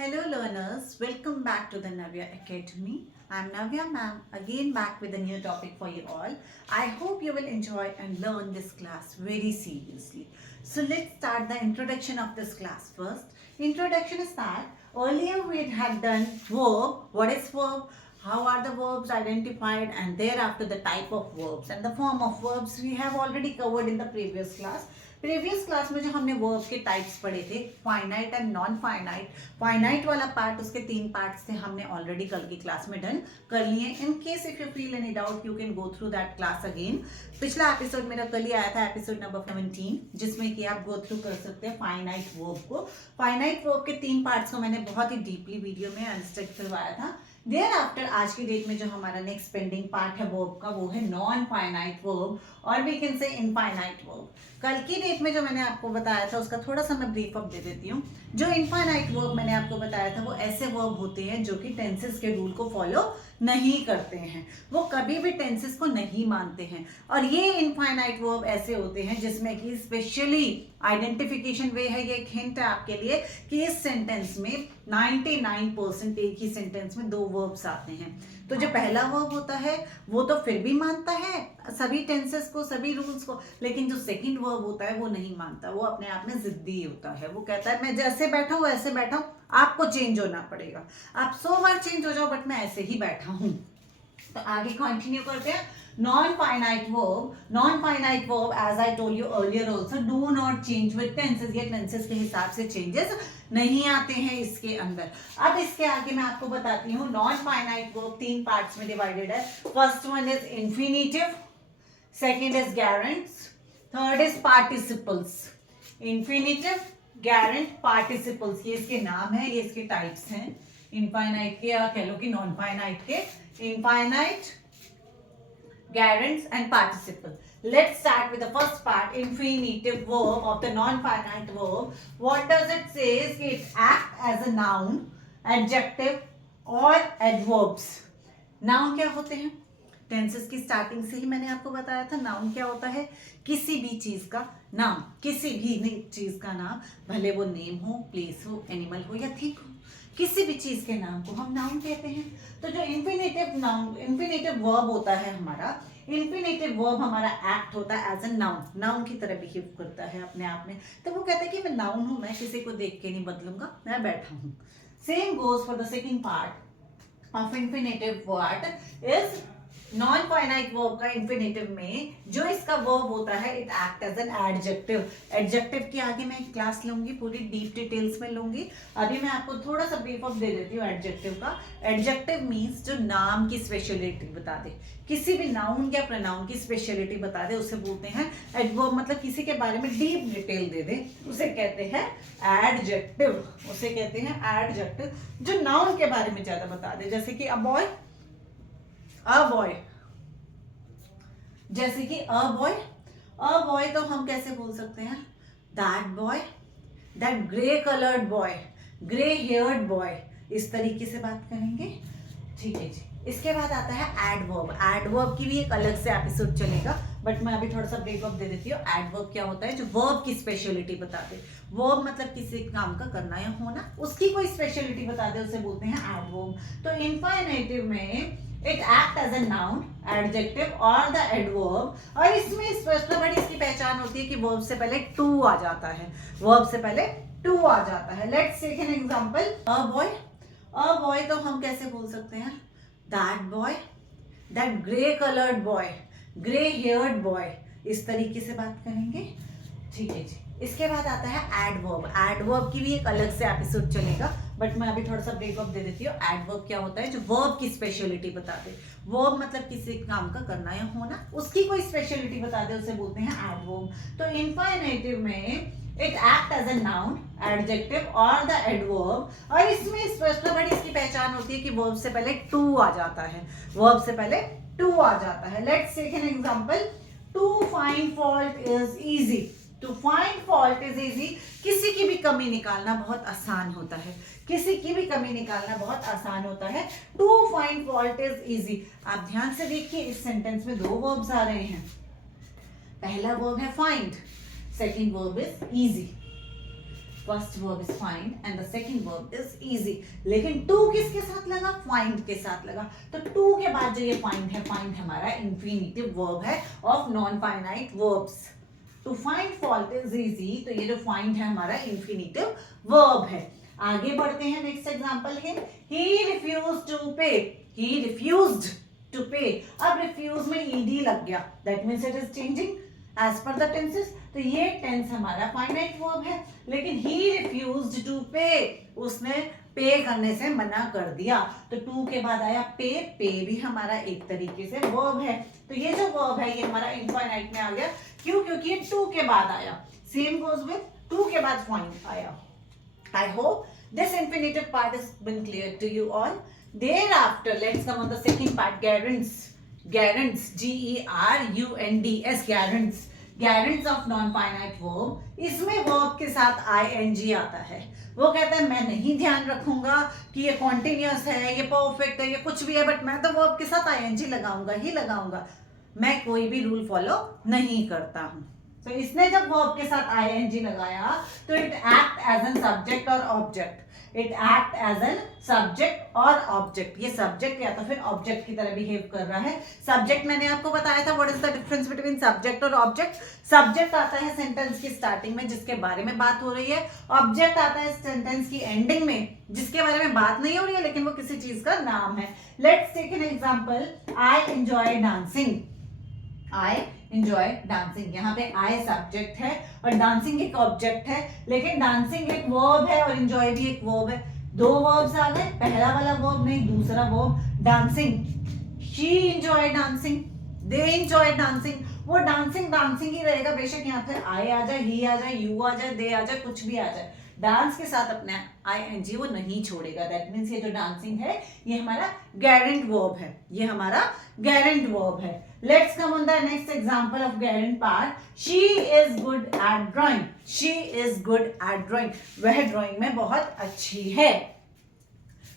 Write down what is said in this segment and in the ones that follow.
Hello learners, welcome back to the Navya Academy. I am Navya ma'am, again back with a new topic for you all. I hope you will enjoy and learn this class very seriously. So let's start the introduction of this class first. Introduction is that earlier we had done verb, what is verb, how are the verbs identified, and thereafter the type of verbs and the form of verbs we have already covered in the previous class. Previous class में जो हमने verb के types पढ़े थे, finite and non finite, finite वाला part उसके 3 parts थे, हमने ऑलरेडी कल की क्लास में डन कर लिए. In case if you feel any doubt you can go through that class again. पिछला एपिसोड मेरा कल ही आया था, एपिसोड नंबर 17, जिसमें कि आप गो थ्रू कर सकते हैं फाइनाइट वर्ब को. फाइनाइट वर्ब के 3 पार्ट्स को मैंने बहुत ही डीपली वीडियो में अनस्टडी करवाया था. देयर आफ्टर आज की डेट में जो हमारा नेक्स्ट पेंडिंग पार्ट है वर्ब का, वो है नॉन फाइनाइट वर्ब और we can say infinite verb. कल की डेट में जो मैंने आपको बताया था उसका थोड़ा सा मैं ब्रीफ अप दे देती हूँ. जो इनफाइनाइट वर्ब मैंने आपको बताया था वो ऐसे वर्ब होते हैं जो कि टेंसेस के रूल को फॉलो नहीं करते हैं, वो कभी भी टेंसेस को नहीं मानते हैं. और ये इनफाइनाइट वर्ब ऐसे होते हैं जिसमें कि स्पेशली आइडेंटिफिकेशन वे है, ये एक हिंट है आपके लिए कि इस सेंटेंस में 99% एक ही सेंटेंस में 2 वर्ब्स आते हैं. तो जो पहला वर्ब होता है वो तो फिर भी मानता है सभी टेंसेस को, सभी रूल्स को, लेकिन जो सेकंड वर्ब होता है वो नहीं मानता, वो अपने आप में जिद्दी होता है. वो कहता है मैं जैसे बैठा हूँ वैसे बैठा हूँ, आपको चेंज होना पड़ेगा, आप 100 बार चेंज हो जाओ बट मैं ऐसे ही बैठा हूँ. तो आगे कंटिन्यू करते हैं. Non-finite verb as I told you earlier also do not change with tenses. ये tenses के हिसाब से changes नहीं आते हैं इसके अंदर. अब इसके आगे मैं आपको बताती हूँ. Non-finite verb 3 parts में divided है. First one is infinitive, second is gerunds, third is participles. Infinitive, gerund, participles ये इसके नाम है, ये इसके टाइप्स हैं. इनफाइनाइट के या कह लो कि नॉन फाइनाइट के. Infinite, gerunds and participle. Let's start with the first part, infinitive verb of the non-finite verb. What does it say? It acts as a noun, adjective or adverbs. Noun क्या होते हैं? Tenses की starting से ही मैंने आपको बताया था. Noun क्या होता है? किसी भी चीज का नाम, किसी भी चीज का नाम, भले वो नेम हो, प्लेस हो, एनिमल हो या थिंग हो, किसी भी चीज के नाम को हम नाउन कहते हैं. तो जो इन्फिनेटिव वर्ब होता है हमारा, इन्फिनेटिव वर्ब हमारा एक्ट होता है एज अ नाउन, नाउन की तरह बिहेव करता है अपने आप में. तो वो कहता है कि मैं नाउन हूं, मैं किसी को देख के नहीं बदलूंगा, मैं बैठा हूं. Same goes for the second part of infinitive. What is non finite verb का इन्फिनेटिव में जो इसका वर्ब होता है, it act as an adjective. Adjective की आगे मैं क्लास लूंगी, पूरी डीप डिटेल्स में लूंगी. अभी मैं आपको थोड़ा सा ब्रीफ अप दे देती हूँ एडजेक्टिव का. एडजेक्टिव मीन्स जो नाम की स्पेशलिटी बता दे, किसी भी नाउन या प्रोनाउन की स्पेशलिटी बता दे, उसे बोलते हैं एडवर्ब. मतलब किसी के बारे में डीप डिटेल दे दे, उसे कहते हैं एडजेक्टिव. उसे कहते हैं एडजेक्टिव. जो नाउन के बारे में ज्यादा बता दे, जैसे कि अ बॉय, जैसे कि अ बॉय तो हम कैसे बोल सकते हैं? That boy, that grey coloured boy, grey haired boy, इस तरीके से बात करेंगे. ठीक है जी. इसके बाद आता है एडवर्ब. एडवर्ब की भी एक अलग से एपिसोड चलेगा, बट मैं अभी थोड़ा सा ब्रेकअप दे देती हूँ. एडवर्ब क्या होता है? जो वर्ब की स्पेशलिटी बता दे. वर्ब मतलब किसी काम का करना या होना, उसकी कोई स्पेशलिटी बता दे, उसे बोलते हैं एडवर्ब. तो इनफाइनेटिव में it act as a noun, adjective और द एडवर्ब. और इसमें सबसे बड़ी इसकी पहचान होती है कि वर्ब से पहले टू आ जाता है. वर्ब से पहले टू आ जाता है. Let's take an example. A boy तो हम कैसे बोल सकते हैं? That boy, that grey coloured boy, grey haired boy, इस तरीके से बात करेंगे. ठीक है जी. इसके बाद आता है एडवर्ब. एडवर्ब की भी एक अलग से एपिसोड चलेगा, बट मैं अभी थोड़ा सा ब्रेकअप दे देती हूँ. एडवर्ब क्या होता है? जो वर्ब की स्पेशलिटी बता दे. वर्ब मतलब किसी काम का करना या होना, उसकी कोई स्पेशलिटी बता दे, उसे बोलते हैं एडवर्ब. तो इनफाइनेटिव में it act as a noun, adjective और द एडवर्ब. और इसमें सबसे बड़ी इसकी पहचान होती है कि वर्ब से पहले टू आ जाता है. वर्ब से पहले टू आ जाता है. Let's take an example. To find fault is easy. To find fault is easy. किसी की भी कमी निकालना बहुत आसान होता है. किसी की भी कमी निकालना बहुत आसान होता है. To find fault is easy. आप ध्यान से देखिए, इस सेंटेंस में 2 वर्ब्स आ रहे हैं. पहला वर्ब है find, second verb is easy. First verb is find and the second verb is easy. लेकिन टू किसके साथ लगा? फाइंड के साथ लगा। तो टू के बाद जो ये फाइंड है, फाइंड हमारा इंफिनिटिव वर्ब है of non finite verbs. To find fault is easy, तो ये जो फाइंड है हमारा इंफिनिटिव वर्ब है। आगे बढ़ते हैं, नेक्स्ट एग्जांपल है ही रिफ्यूज्ड टू पे। ही रिफ्यूज्ड टू पे। अब रिफ्यूज में ईडी लग गया, that means it is changing as per the tenses. तो ये टेंस हमारा फाइनाइट वर्ब है, लेकिन ही रिफ्यूज्ड टू पे, उसने पे करने से मना कर दिया। तो टू के बाद आया पे, पे भी हमारा एक तरीके से वर्ब है। तो ये जो वर्ब है ये हमारा इनफाइनाइट में आ गया। क्यों? क्योंकि ये टू के बाद आया। सेम गोज विद टू के बाद फाइंड आया। I hope this infinitive part has been clear to you all. Thereafter, let's come on the second part, gerunds. Gerunds, G-E-R-U-N-D-S, gerunds. Gerunds of non-finite verb. इसमें verb के साथ ing आता है। वो कहता है मैं नहीं ध्यान रखूंगा कि ये continuous है, ये perfect है, ये कुछ भी है, बट मैं तो verb के साथ ing लगाऊंगा ही लगाऊंगा। मैं कोई भी रूल फॉलो नहीं करता हूँ। तो इसने जब वर्ब के साथ ing लगाया तो it act as an subject और object. It act as an subject और ऑब्जेक्ट। ये सब्जेक्ट या तो फिर ऑब्जेक्ट की तरह बिहेव कर रहा है। सब्जेक्ट मैंने आपको बताया था, what is the difference between subject और ऑब्जेक्ट। सब्जेक्ट आता है सेंटेंस की स्टार्टिंग में जिसके बारे में बात हो रही है। ऑब्जेक्ट आता है सेंटेंस की एंडिंग में जिसके बारे में बात नहीं हो रही है, लेकिन वो किसी चीज का नाम है। Let's take an example, I enjoy dancing. I enjoy dancing, यहाँ पे आई सब्जेक्ट है और डांसिंग एक ऑब्जेक्ट है, लेकिन डांसिंग एक वर्ब है और एंजॉय भी एक वर्ब है। दो वर्ब्स आ गए, पहला वाला वर्ब नहीं, दूसरा verb dancing. She enjoy dancing, they enjoy dancing. वो डांसिंग डांसिंग ही रहेगा, बेशक यहाँ पे आई आ जाए, ही आ जाए, यू आ जाए, दे आ जाए, कुछ भी आ जाए। डांस के साथ अपने ing वो नहीं छोड़ेगा। दैट मीन्स ये जो डांसिंग है ये हमारा gerund वर्ब है। ये हमारा gerund वर्ब है। Let's come on the next example of gerund part. She is good at drawing. She is good at drawing, वह ड्राइंग में बहुत अच्छी है।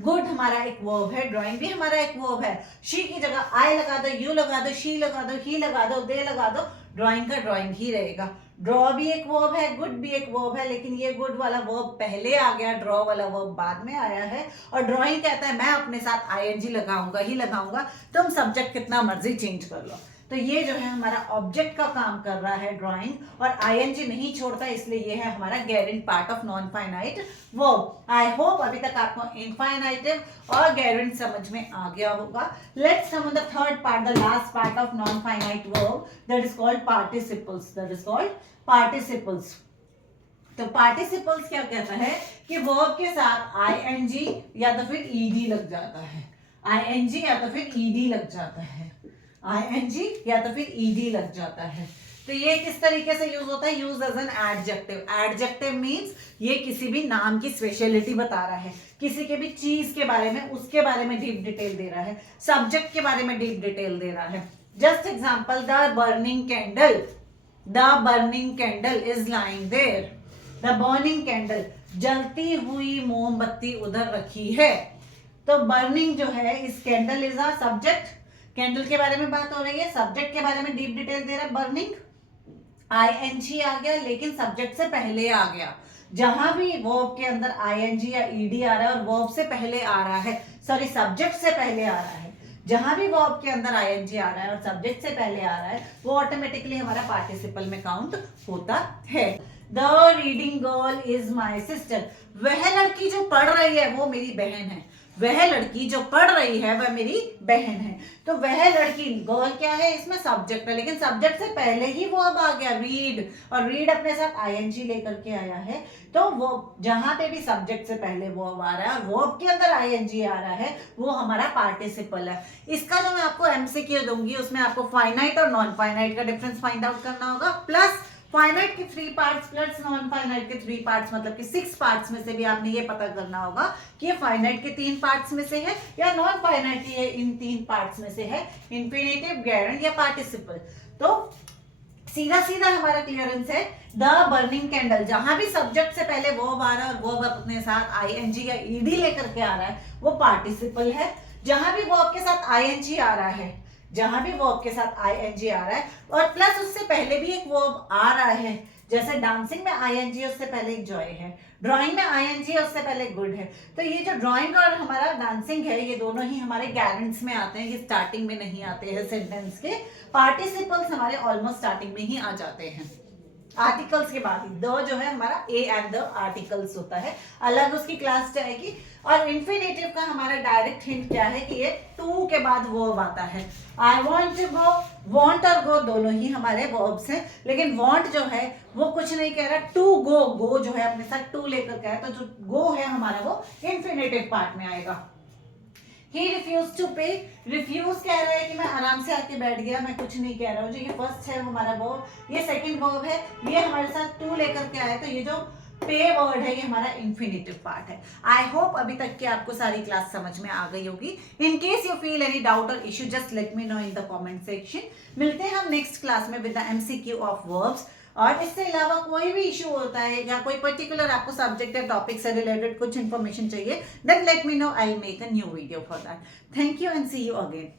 गुड हमारा एक वर्ब है, ड्राइंग भी हमारा एक वर्ब है। शी की जगह आई लगा दो, यू लगा दो, शी लगा दो, ही लगा दो, दे लगा दो, ड्राइंग का ड्राइंग ही रहेगा। ड्रॉ भी एक वर्ब है, गुड भी एक वर्ब है, लेकिन ये गुड वाला वर्ब पहले आ गया, ड्रॉ वाला वर्ब बाद में आया है। और ड्राइंग कहता है मैं अपने साथ ing लगाऊंगा ही लगाऊंगा, तुम सब्जेक्ट कितना मर्जी चेंज कर लो। तो ये जो है हमारा ऑब्जेक्ट का काम कर रहा है ड्राइंग, और ing नहीं छोड़ता, इसलिए ये है हमारा gerund part of non finite verb. I hope अभी तक आपको इनफाइनाइटिव और gerund समझ में आ गया होगा। Let's come on the third part, the last part of non finite verb, that is called participles. That is called participles. तो पार्टिसिपल्स क्या कहता है कि वर्ब के साथ ing या तो फिर ed लग जाता है। ing या तो फिर ed लग जाता है। ing या तो फिर ed लग जाता है। तो ये किस तरीके से यूज होता है? Use as an adjective. Adjective means ये किसी भी नाम की स्पेशलिटी बता रहा है, किसी के भी चीज के बारे में, उसके बारे में डीप डिटेल दे रहा है, सब्जेक्ट के बारे में डीप डिटेल दे रहा है। Just example, the burning candle. The burning candle is lying there. The burning candle, जलती हुई मोमबत्ती उधर रखी है। तो बर्निंग जो है, इस candle is a subject. Candle के बारे में बात हो रही है, सब्जेक्ट के बारे में डीप डिटेल दे रहा है बर्निंग। ing आ गया, लेकिन सब्जेक्ट से पहले आ गया। जहां भी वर्ब के अंदर ing या ed आ रहा है और वर्ब से पहले आ रहा है, सॉरी सब्जेक्ट से पहले आ रहा है, जहां भी वर्ब के अंदर ing आ रहा है और सब्जेक्ट से पहले आ रहा है, वो ऑटोमेटिकली हमारा पार्टिसिपल में काउंट होता है। The reading girl is my sister. वह लड़की जो पढ़ रही है वो मेरी बहन है। वह लड़की जो पढ़ रही है वह मेरी बहन है। तो वह लड़की, गर्ल क्या है, इसमें सब्जेक्ट है, लेकिन सब्जेक्ट से पहले ही वर्ब आ गया रीड, और रीड अपने साथ ing लेकर के आया है। तो वो जहां पे भी सब्जेक्ट से पहले वर्ब आ रहा है और वर्ब के अंदर ing आ रहा है, वो हमारा पार्टिसिपल है। इसका जो मैं आपको MCQ दूंगी उसमें आपको फाइनाइट और नॉन फाइनाइट का डिफरेंस फाइंड आउट करना होगा, प्लस फाइनाइट के 3 पार्ट्स प्लस नॉन फाइनाइट के 3 पार्ट्स, मतलब कि 6 पार्ट्स में से भी आपने ये पता करना होगा कि ये फाइनाइट के 3 पार्ट्स में से है या नॉन फाइनाइट ये इन 3 पार्ट्स में से है, इंफिनिटिव, gerund या पार्टिसिपल। तो सीधा सीधा हमारा क्लियरेंस है, द बर्निंग कैंडल, जहां भी सब्जेक्ट से पहले वर्ब आ रहा है और वर्ब अपने साथ ing या ed लेकर के आ रहा है वो पार्टिसिपल है। जहां भी वर्ब के साथ ing आ रहा है, जहां भी वर्ब के साथ आईएनजी आ रहा है और प्लस उससे पहले भी एक वर्ब आ रहा है, जैसे डांसिंग में आईएनजी उससे पहले एंजॉय है, ड्राइंग में आईएनजी उससे पहले गुड है। तो ये जो ड्राइंग और हमारा डांसिंग है ये दोनों ही हमारे गैरेंट्स में आते हैं, ये स्टार्टिंग में नहीं आते हैं सेंटेंस के। पार्टिसिपल्स हमारे ऑलमोस्ट स्टार्टिंग में ही आ जाते हैं, आर्टिकल्स के बाद ही। द जो है हमारा ए एंड द आर्टिकल्स होता है, अलग उसकी क्लास जाएगी। और इन्फिनेटिव का हमारा डायरेक्ट हिंट क्या है कि ये टू के बाद वर्ब आता है। I want to go, want और गो दोनों ही हमारे वर्ब्स हैं, लेकिन वॉन्ट जो है वो कुछ नहीं कह रहा, टू गो, गो जो है अपने साथ टू लेकर के है, तो जो गो है हमारा वो इन्फिनेटिव पार्ट में आएगा। He refused to pay, refuse कह रहा है कि मैं आराम से आके बैठ गया, मैं कुछ नहीं कह रहा हूँ। जो ये फर्स्ट है हमारा वर्ब, ये सेकंड वर्ब है, ये हमारे साथ टू लेकर के आया, तो ये जो पे वर्ड है ये हमारा इन्फिनेटिव पार्ट है। आई होप अभी तक की आपको सारी क्लास समझ में आ गई होगी। In case you feel any doubt और issue just let me know in the comment section. मिलते हैं हम नेक्स्ट क्लास में with the MCQ of verbs. और इससे अलावा कोई भी इशू होता है या कोई पर्टिकुलर आपको सब्जेक्ट या टॉपिक से रिलेटेड कुछ इन्फॉर्मेशन चाहिए, then let me know, I will make a new video for that. Thank you and see you again.